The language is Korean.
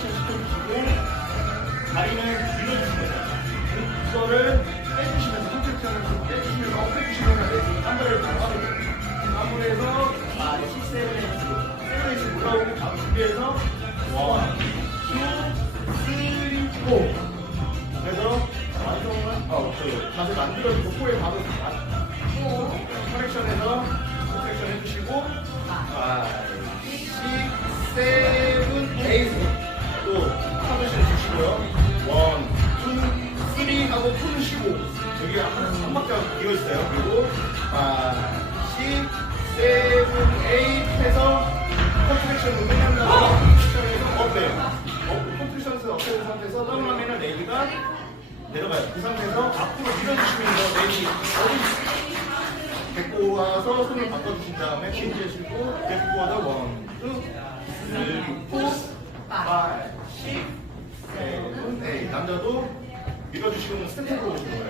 시켜주시고 다리는 밀어주시면 이거를 준비해서 원, 투, 쓰리, 포 그래서 완성은 어, 그 자세 만들어지고 코에 바로 커렉션에서 커렉션 해주시고 아, 6, 7, 8. 또 커렉션 해주시고요. 1, 2, 3 하고 푸시고 여기 한, 한 박자 이어있어요. 그리고 아, 6, 7, 8 컨트랙션에서 업된 상태에서 다운하면 레이가 내려가요. 그 상태에서 앞으로 밀어주시면서 레이 데리고 와서 손을 바꿔주신 다음에 체인지 해주시고 데리고 와서 원, 투, 쓰리, 포, 파이, 식, 세븐, 에잇 남자도 밀어주시고 스태프로 오시는 거예요.